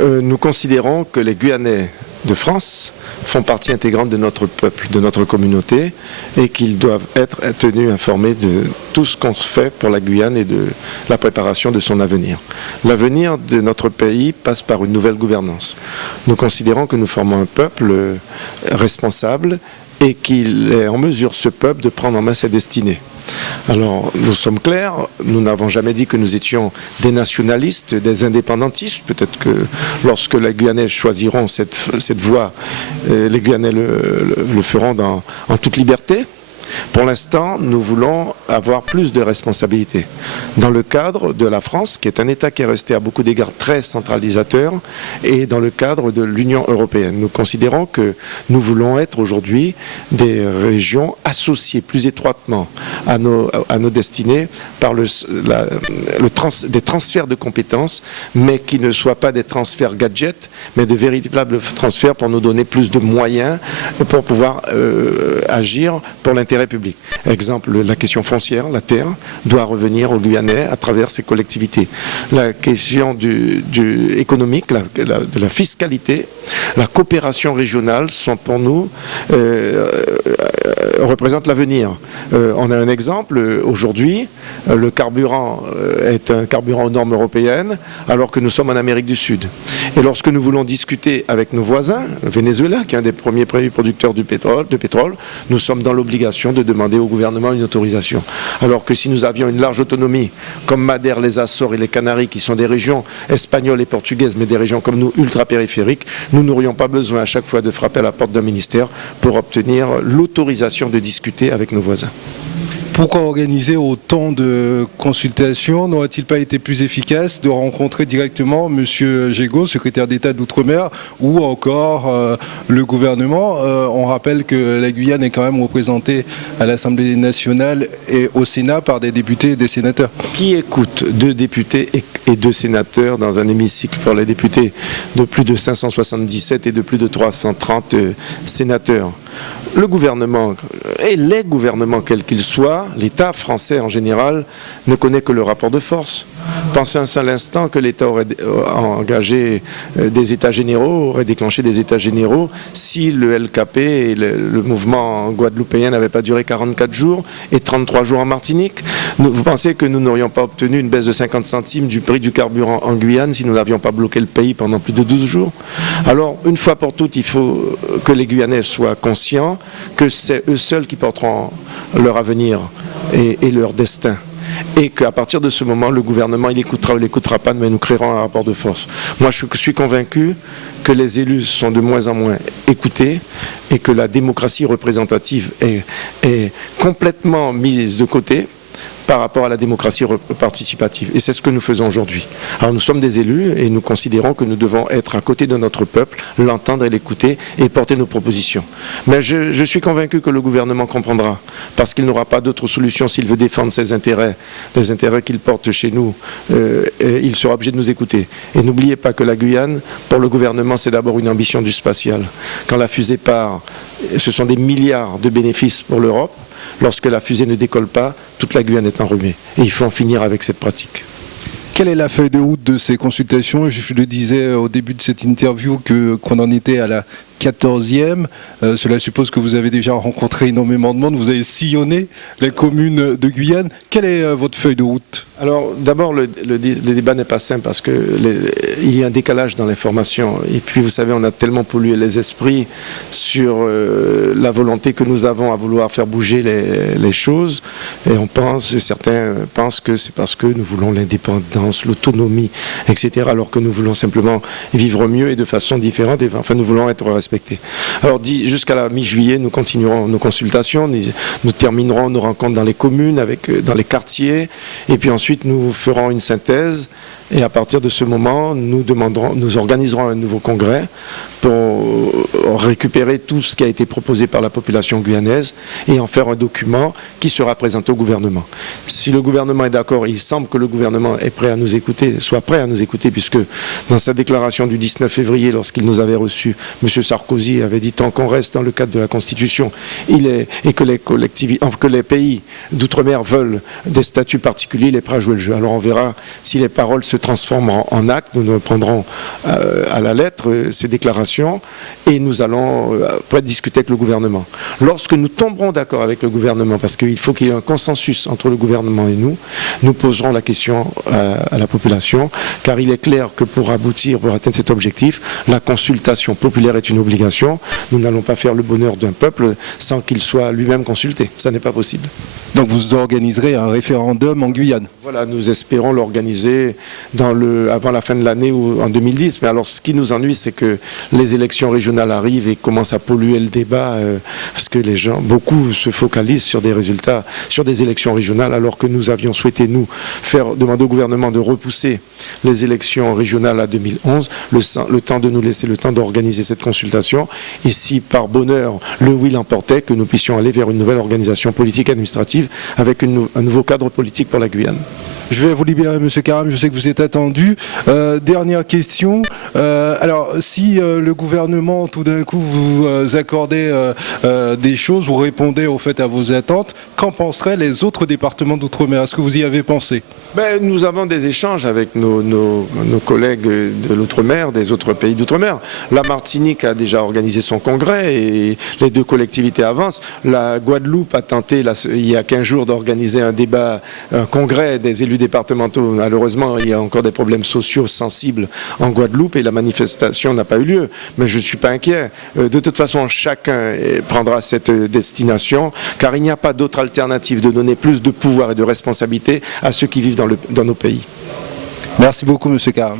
Nous considérons que les Guyanais de France font partie intégrante de notre peuple, de notre communauté, et qu'ils doivent être tenus informés de tout ce qu'on fait pour la Guyane et de la préparation de son avenir. L'avenir de notre pays passe par une nouvelle gouvernance. Nous considérons que nous formons un peuple responsable et qu'il est en mesure, ce peuple, de prendre en main sa destinée. Alors, nous sommes clairs, nous n'avons jamais dit que nous étions des nationalistes, des indépendantistes. Peut-être que lorsque les Guyanais choisiront cette voie, les Guyanais le feront en toute liberté. Pour l'instant, nous voulons avoir plus de responsabilités. Dans le cadre de la France, qui est un État qui est resté à beaucoup d'égards très centralisateur, et dans le cadre de l'Union européenne. Nous considérons que nous voulons être aujourd'hui des régions associées plus étroitement à nos destinées par des transferts de compétences, mais qui ne soient pas des transferts gadgets, mais de véritables transferts pour nous donner plus de moyens pour pouvoir agir pour l'intérêt public. Exemple, la question foncière, la terre, doit revenir aux Guyanais à travers ces collectivités. La question économique, de la fiscalité, la coopération régionale sont pour nous représentent l'avenir. On a un exemple, aujourd'hui, le carburant est un carburant aux normes européennes, alors que nous sommes en Amérique du Sud. Et lorsque nous voulons discuter avec nos voisins, le Venezuela, qui est un des premiers producteurs de pétrole, nous sommes dans l'obligation de demander au gouvernement une autorisation. Alors que si nous avions une large autonomie, comme Madère, les Açores et les Canaries, qui sont des régions espagnoles et portugaises, mais des régions comme nous, ultra-périphériques, nous n'aurions pas besoin à chaque fois de frapper à la porte d'un ministère pour obtenir l'autorisation de discuter avec nos voisins. Pourquoi organiser autant de consultations? N'aurait-il pas été plus efficace de rencontrer directement M. Gégaud, secrétaire d'État d'Outre-mer, ou encore le gouvernement? On rappelle que la Guyane est quand même représentée à l'Assemblée nationale et au Sénat par des députés et des sénateurs. Qui écoute 2 députés et 2 sénateurs dans un hémicycle pour les députés de plus de 577 et de plus de 330 sénateurs? Le gouvernement, et les gouvernements quels qu'ils soient, l'État français en général, ne connaît que le rapport de force. Pensez un seul instant que l'État aurait engagé des États généraux, aurait déclenché des États généraux, si le LKP et le mouvement guadeloupéen n'avaient pas duré 44 jours et 33 jours en Martinique. Vous pensez que nous n'aurions pas obtenu une baisse de 50 centimes du prix du carburant en Guyane si nous n'avions pas bloqué le pays pendant plus de 12 jours? Alors, une fois pour toutes, il faut que les Guyanais soient conscients que c'est eux seuls qui porteront leur avenir et leur destin. Et qu'à partir de ce moment, le gouvernement, il écoutera ou il n'écoutera pas, mais nous créerons un rapport de force. Moi, je suis convaincu que les élus sont de moins en moins écoutés et que la démocratie représentative est complètement mise de côté par rapport à la démocratie participative. Et c'est ce que nous faisons aujourd'hui. Alors nous sommes des élus et nous considérons que nous devons être à côté de notre peuple, l'entendre et l'écouter et porter nos propositions. Mais je suis convaincu que le gouvernement comprendra, parce qu'il n'aura pas d'autre solution s'il veut défendre ses intérêts, les intérêts qu'il porte chez nous. Il sera obligé de nous écouter. Et n'oubliez pas que la Guyane, pour le gouvernement, c'est d'abord une ambition du spatial. Quand la fusée part, ce sont des milliards de bénéfices pour l'Europe. Lorsque la fusée ne décolle pas, toute la Guyane est enrhumée. Et il faut en finir avec cette pratique. Quelle est la feuille de route de ces consultations? Je le disais au début de cette interview qu'on en était à la 14e. Cela suppose que vous avez déjà rencontré énormément de monde. Vous avez sillonné les communes de Guyane. Quelle est votre feuille de route? Alors d'abord, le débat n'est pas simple parce qu'il y a un décalage dans l'information. Et puis vous savez, on a tellement pollué les esprits sur la volonté que nous avons à vouloir faire bouger les choses. Et certains pensent que c'est parce que nous voulons l'indépendance, l'autonomie, etc. Alors que nous voulons simplement vivre mieux et de façon différente. Et, enfin, nous voulons être respectés. Alors jusqu'à la mi-juillet, nous continuerons nos consultations, nous terminerons nos rencontres dans les communes, dans les quartiers, et puis ensuite nous ferons une synthèse. Et à partir de ce moment, nous organiserons un nouveau congrès pour récupérer tout ce qui a été proposé par la population guyanaise et en faire un document qui sera présenté au gouvernement. Si le gouvernement est d'accord, il semble que le gouvernement est prêt à nous écouter, soit prêt à nous écouter, puisque dans sa déclaration du 19 février, lorsqu'il nous avait reçus, M. Sarkozy avait dit tant qu'on reste dans le cadre de la Constitution et que les pays d'outre-mer veulent des statuts particuliers, il est prêt à jouer le jeu. Alors on verra si les paroles se transformerons en acte, nous prendrons à la lettre ces déclarations et nous allons après discuter avec le gouvernement. Lorsque nous tomberons d'accord avec le gouvernement, parce qu'il faut qu'il y ait un consensus entre le gouvernement et nous poserons la question à la population, car il est clair que pour aboutir, pour atteindre cet objectif, la consultation populaire est une obligation. Nous n'allons pas faire le bonheur d'un peuple sans qu'il soit lui-même consulté. Ça n'est pas possible. Donc vous organiserez un référendum en Guyane? Voilà, nous espérons l'organiser avant la fin de l'année ou en 2010. Mais alors, ce qui nous ennuie, c'est que les élections régionales arrivent et commencent à polluer le débat, parce que beaucoup se focalisent sur des résultats, sur des élections régionales, alors que nous avions souhaité, demander au gouvernement de repousser les élections régionales à 2011, le temps de nous laisser le temps d'organiser cette consultation. Et si, par bonheur, le oui l'emportait, que nous puissions aller vers une nouvelle organisation politique administrative avec un nouveau cadre politique pour la Guyane. Je vais vous libérer, M. Karam, je sais que vous êtes attendu. Dernière question. Alors, si le gouvernement, tout d'un coup, vous accordait des choses, vous répondez au fait à vos attentes, qu'en penseraient les autres départements d'outre-mer? Est-ce que vous y avez pensé? Nous avons des échanges avec nos collègues de l'outre-mer, des autres pays d'outre-mer. La Martinique a déjà organisé son congrès et les deux collectivités avancent. La Guadeloupe a tenté, il y a 15 jours, d'organiser un congrès des élus départementaux. Malheureusement, il y a encore des problèmes sociaux sensibles en Guadeloupe et la manifestation n'a pas eu lieu. Mais je ne suis pas inquiet. De toute façon, chacun prendra cette destination, car il n'y a pas d'autre alternative de donner plus de pouvoir et de responsabilité à ceux qui vivent dans nos pays. Merci beaucoup, M. Karam.